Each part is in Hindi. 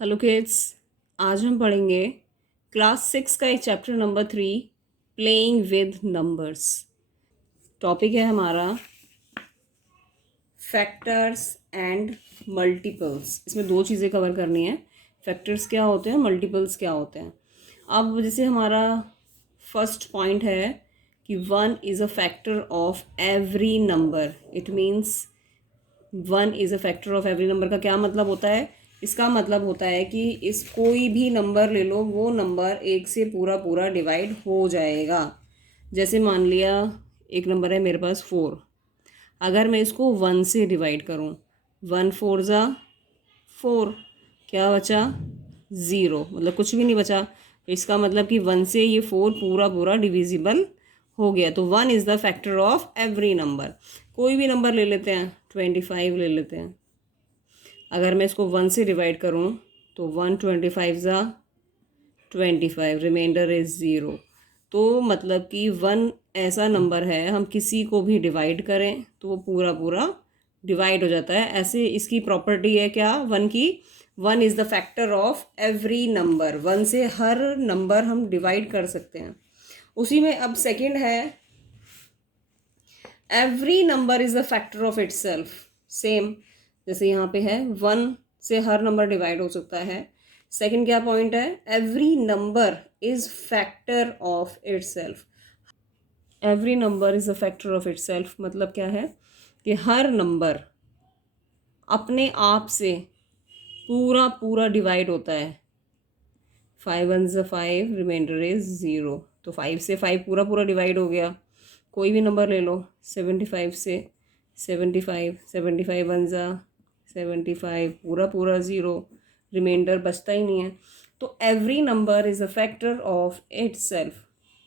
Hello kids. आज हम पढ़ेंगे क्लास 6 का एक chapter number 3, playing with numbers. Topic है हमारा फैक्टर्स एंड मल्टीपल्स। इसमें दो चीज़ें कवर करनी है, फैक्टर्स क्या होते हैं, मल्टीपल्स क्या होते हैं। अब जैसे हमारा फर्स्ट पॉइंट है कि 1 is a factor of every number. It means 1 is a factor of every number का क्या मतलब होता है? इसका मतलब होता है कि इस कोई भी नंबर ले लो, वो नंबर एक से पूरा पूरा डिवाइड हो जाएगा। जैसे मान लिया एक नंबर है मेरे पास 4, अगर मैं इसको 1 से डिवाइड करूँ, 1 4 ज़ा 4, क्या बचा? 0, मतलब कुछ भी नहीं बचा। तो इसका मतलब कि 1 से ये 4 पूरा पूरा डिविजिबल हो गया। तो 1 is the factor of every number. कोई भी नंबर ले लेते हैं, 25 ले लेते हैं। अगर मैं इसको 1 से डिवाइड करूँ तो 1 25 ज़ा 25, रिमाइंडर इज़ 0। तो मतलब कि 1 ऐसा नंबर है, हम किसी को भी डिवाइड करें तो वो पूरा पूरा डिवाइड हो जाता है। ऐसे इसकी प्रॉपर्टी है क्या 1 की? 1 is the factor of every number. 1 से हर नंबर हम डिवाइड कर सकते हैं। उसी में अब सेकंड है, every number is the factor of it self. Same जैसे यहाँ पे है, 1 से हर नंबर डिवाइड हो सकता है। सेकंड क्या पॉइंट है? Every number is factor of it self. Every number is a factor of it self मतलब क्या है कि हर नंबर अपने आप से पूरा पूरा डिवाइड होता है। 5 1 ज़ा 5, रिमाइंडर इज 0। तो 5 से 5 पूरा पूरा डिवाइड हो गया। कोई भी नंबर ले लो, 75 से 75, 75 1 ज़ा 75, पूरा पूरा 0, रिमाइंडर बचता ही नहीं है। तो every number is a factor of it self,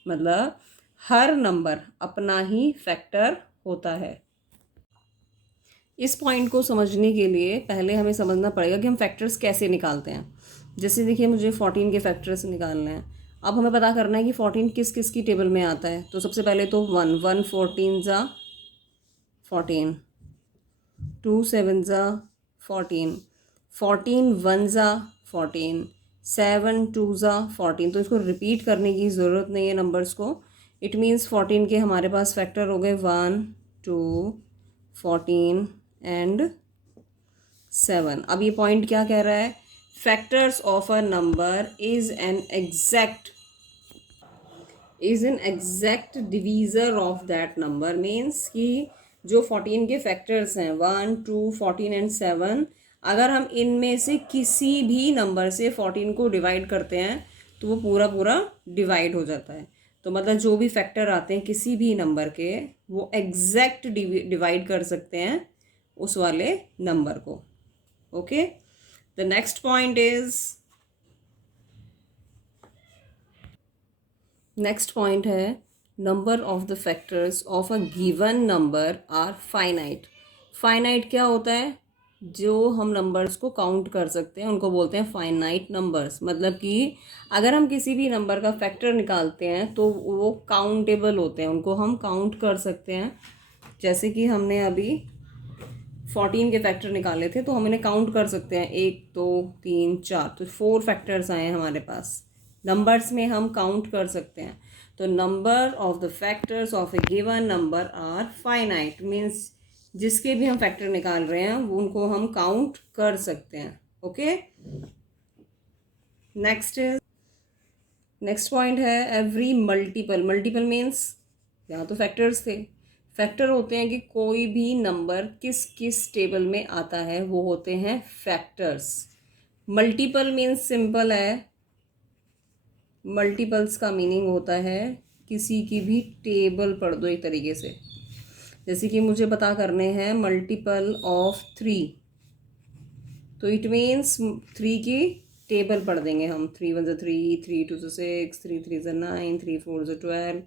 मतलब हर नंबर अपना ही फैक्टर होता है। इस पॉइंट को समझने के लिए पहले हमें समझना पड़ेगा कि हम फैक्टर्स कैसे निकालते हैं। जैसे देखिए, मुझे 14 के फैक्टर्स निकालने हैं। अब हमें पता करना है कि 14 किस किस की टेबल में आता है। तो सबसे पहले तो 1 1 14 ज़ा 14, 2 7 ज़ा 14, 14 1 ज़ा 14, 7 2 ज़ा 14। तो इसको रिपीट करने की ज़रूरत नहीं है नंबर्स को। इट मीन्स 14 के हमारे पास फैक्टर हो गए 1 2 14 एंड 7। अब ये पॉइंट क्या कह रहा है? Factors of a number is an exact divisor of that number. Means कि जो 14 के फैक्टर्स हैं 1 2 14 एंड 7, अगर हम इनमें से किसी भी नंबर से 14 को डिवाइड करते हैं तो वो पूरा पूरा डिवाइड हो जाता है। तो मतलब जो भी फैक्टर आते हैं किसी भी नंबर के, वो एग्जैक्ट डिवाइड कर सकते हैं उस वाले नंबर को। Okay, the next point is, next point है, number of the factors of a given number are finite. Finite क्या होता है? जो हम नंबर्स को काउंट कर सकते हैं उनको बोलते हैं फाइनाइट नंबर्स। मतलब कि अगर हम किसी भी नंबर का फैक्टर निकालते हैं तो वो काउंटेबल होते हैं, उनको हम काउंट कर सकते हैं। जैसे कि हमने अभी 14 के फैक्टर निकाले थे, तो हम इन्हें काउंट कर सकते हैं, 1 2 3 4। तो 4 फैक्टर्स आए हैं हमारे पास। नंबर्स में हम काउंट कर सकते हैं। तो number of the factors of a given number are finite. Means जिसके भी हम फैक्टर निकाल रहे हैं वो उनको हम काउंट कर सकते हैं। ओके, नेक्स्ट पॉइंट है एवरी मल्टीपल। मल्टीपल मीन्स, यहाँ तो फैक्टर्स थे, फैक्टर होते हैं कि कोई भी नंबर किस किस टेबल में आता है, वो होते हैं फैक्टर्स। मल्टीपल मीन्स सिंपल है, मल्टीपल्स का मीनिंग होता है किसी की भी टेबल पढ़ दो एक तरीके से। जैसे कि मुझे पता करने हैं मल्टीपल ऑफ 3, तो इट मीन्स 3 की टेबल पढ़ देंगे हम। 3 1 3, 3 2 6, 3 3 9, 3 4 12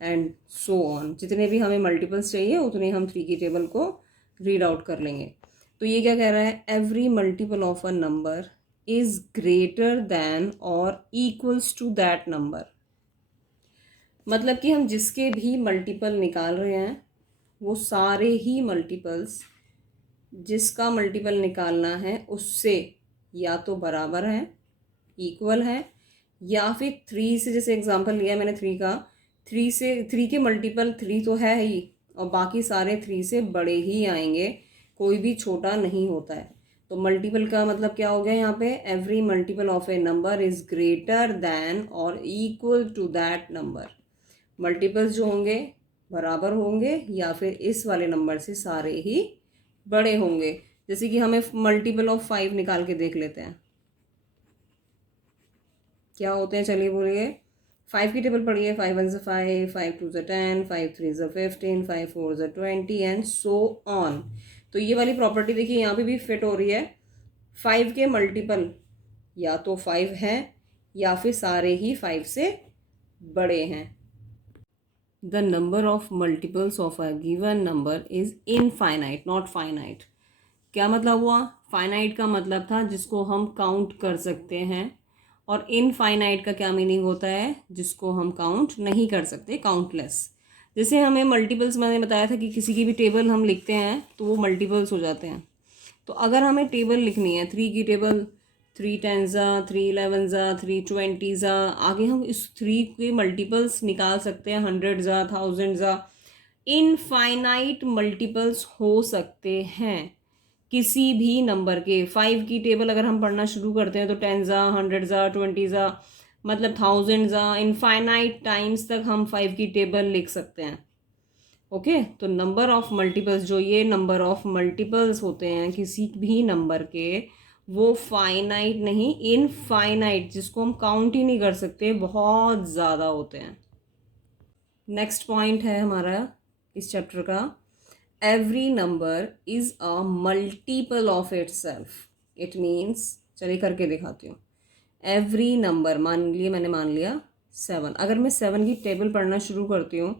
एंड सो ऑन। जितने भी हमें मल्टीपल्स चाहिए उतने हम 3 की टेबल को रीड आउट कर लेंगे। तो ये क्या कह रहा है? Every multiple of a number is greater than और इक्वल्स टू दैट नंबर। मतलब कि हम जिसके भी मल्टीपल निकाल रहे हैं वो सारे ही मल्टीपल्स, जिसका मल्टीपल निकालना है उससे या तो बराबर हैं, इक्वल है, या फिर थ्री से, जैसे एग्जांपल लिया मैंने थ्री का, थ्री के मल्टीपल थ्री तो है ही और बाकी सारे थ्री से बड़े ही आएंगे, कोई भी छोटा नहीं होता है। तो मल्टीपल का मतलब क्या हो गया यहाँ पे, every multiple of a number is greater than और equal to that number. Multiples जो होंगे बराबर होंगे या फिर इस वाले नंबर से सारे ही बड़े होंगे। जैसे कि हमें मल्टीपल ऑफ 5 निकाल के देख लेते हैं, क्या होते हैं, चलिए बोलिए। 5 की टेबल पढ़िए, 5 1 ज़ 5, 5 2 ज़ 10, 5 3 ज़ 15, 5 4 ज़ 20 एंड सो ऑन। तो ये वाली प्रॉपर्टी देखिए यहाँ पे भी फिट हो रही है। 5 के मल्टीपल या तो 5 हैं या फिर सारे ही 5 से बड़े हैं। The number of multiples of a given number is infinite not finite. क्या मतलब हुआ, फाइनाइट का मतलब था जिसको हम काउंट कर सकते हैं, और इनफाइनाइट का क्या मीनिंग होता है, जिसको हम काउंट नहीं कर सकते, काउंटलेस। जैसे हमें मल्टीपल्स, मैंने बताया था कि किसी की भी टेबल हम लिखते हैं तो वो मल्टीपल्स हो जाते हैं। तो अगर हमें टेबल लिखनी है, 3 की टेबल, 3 10 ज़ा, 3 11 ज़ा, 3 20 ज़ा, आगे हम इस 3 के मल्टीपल्स निकाल सकते हैं, 100 ज़ा, 1000 ज़ा। इनफाइनाइट मल्टीपल्स हो सकते हैं किसी भी नंबर के। 5 की टेबल अगर हम पढ़ना शुरू करते हैं तो 10 ज़ा, 100 ज़ा, 20 ज़ा, मतलब 1000 ज़ा, इनफाइनाइट टाइम्स तक हम 5 की टेबल लिख सकते हैं। ओके तो नंबर ऑफ मल्टीपल्स, जो ये नंबर ऑफ मल्टीपल्स होते हैं किसी भी नंबर के, वो फाइनाइट नहीं, इनफाइनाइट, जिसको हम काउंट ही नहीं कर सकते, बहुत ज़्यादा होते हैं। नेक्स्ट पॉइंट है हमारा इस चैप्टर का, every number is a multiple of it self. It means, चलिए करके दिखाती हूँ। एवरी नंबर, मैंने मान लिया 7, अगर मैं 7 की टेबल पढ़ना शुरू करती हूँ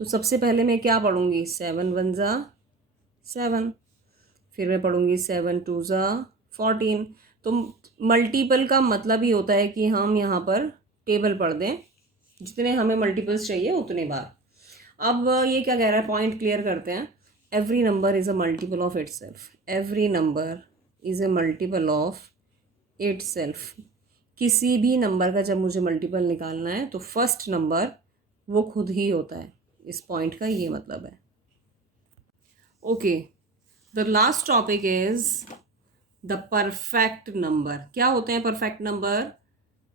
तो सबसे पहले मैं क्या पढ़ूँगी, 7 1 ज़ा 7, फिर मैं पढ़ूँगी 7 2 ज़ा 14। तो मल्टीपल का मतलब ही होता है कि हम यहाँ पर टेबल पढ़ दें, जितने हमें मल्टीपल्स चाहिए उतने बार। अब ये क्या कह रहा है, पॉइंट क्लियर करते हैं। Every number is a multiple of it self. Every number is a multiple of it self. किसी भी नंबर का जब मुझे मल्टीपल निकालना है तो फर्स्ट नंबर वो खुद ही होता है। इस पॉइंट का ये मतलब है। Okay, the last topic is the perfect number. क्या होते हैं perfect number?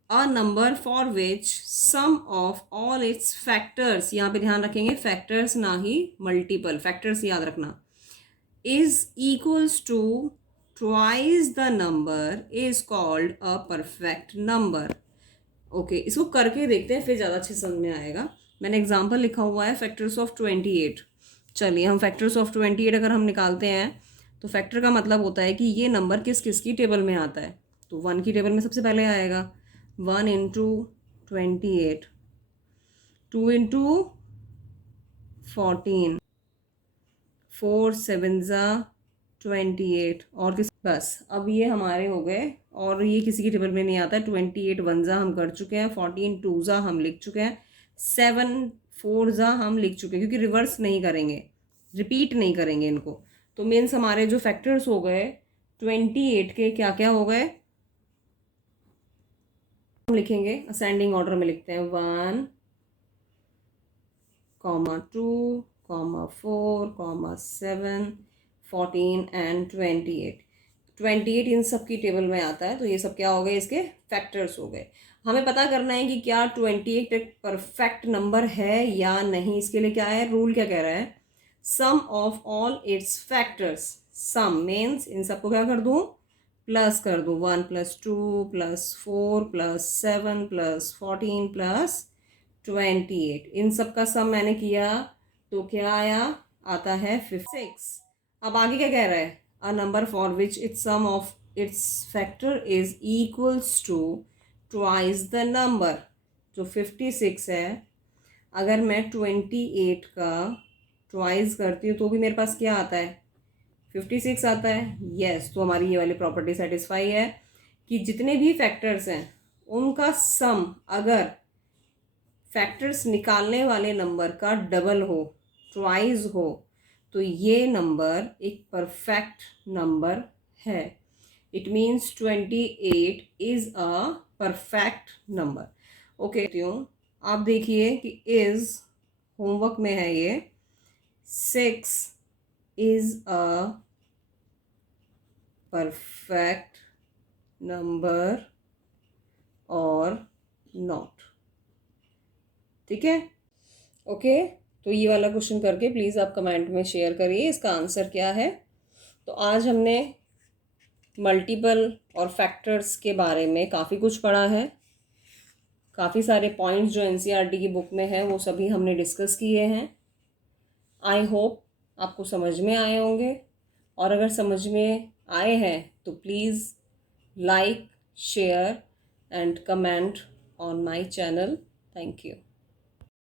A number for which sum of all its factors, यहाँ पे ध्यान रखेंगे फैक्टर्स ना ही मल्टीपल, फैक्टर्स याद रखना, is equals to twice the number is called a perfect number. Okay, इसको करके देखते हैं, फिर ज़्यादा अच्छे समझ में आएगा। मैंने एग्जाम्पल लिखा हुआ है फैक्टर्स ऑफ 28। चलिए हम फैक्टर्स ऑफ 28 अगर हम निकालते हैं तो फैक्टर का मतलब होता है कि ये नंबर किस किस की टेबल में आता है। तो 1 की टेबल में सबसे पहले आएगा 1 इंटू 28, 2 इंटू 14, 4 7 ज़ा 28, और किस, बस अब ये हमारे हो गए। और ये किसी की टेबल में नहीं आता है। 28 1 ज़ा हम कर चुके हैं, 14 2 ज़ा हम लिख चुके हैं, 7 4 ज़ा हम लिख चुके हैं, क्योंकि रिवर्स नहीं करेंगे, रिपीट नहीं करेंगे इनको। तो मीन्स हमारे जो फैक्टर्स हो गए 28 के, क्या क्या हो गए, हम लिखेंगे असेंडिंग ऑर्डर में लिखते हैं, 1 2 4 7 14 एंड 28। 28 इन सब की टेबल में आता है, तो ये सब क्या हो गए, इसके फैक्टर्स हो गए। हमें पता करना है कि क्या 28 एक परफेक्ट नंबर है या नहीं। इसके लिए क्या है, रूल क्या कह रहा है, sum of all its factors. Sum means इन सबको क्या कर दूँ, प्लस कर दूँ, 1 + 2 + 4 + 7 + 14 + 28, इन सब का सम मैंने किया तो क्या आया, आता है 56। अब आगे क्या कह रहा है, a number for which it's sum of its factor is equals to twice the number, जो 56 है। अगर मैं 28 का ट्वाइस करती हूँ तो भी मेरे पास क्या आता है, 56 आता है। यस, तो हमारी ये वाली प्रॉपर्टी सेटिस्फाई है कि जितने भी फैक्टर्स हैं उनका सम अगर फैक्टर्स निकालने वाले नंबर का डबल हो, ट्वाइस हो, तो ये नंबर एक परफेक्ट नंबर है। It means 28 is a perfect number. Okay, आप देखिए कि इज होमवर्क में है ये, 6 इज अ परफेक्ट नंबर और नॉट। ठीक है, ओके। तो ये वाला क्वेश्चन करके प्लीज़ आप कमेंट में शेयर करिए इसका आंसर क्या है। तो आज हमने मल्टीपल और फैक्टर्स के बारे में काफ़ी कुछ पढ़ा है। काफ़ी सारे पॉइंट्स जो एनसीईआरटी की बुक में है वो सभी हमने डिस्कस किए हैं। आई होप आपको समझ में आए होंगे, और अगर समझ में आए हैं तो please like, share and comment on my channel. Thank you.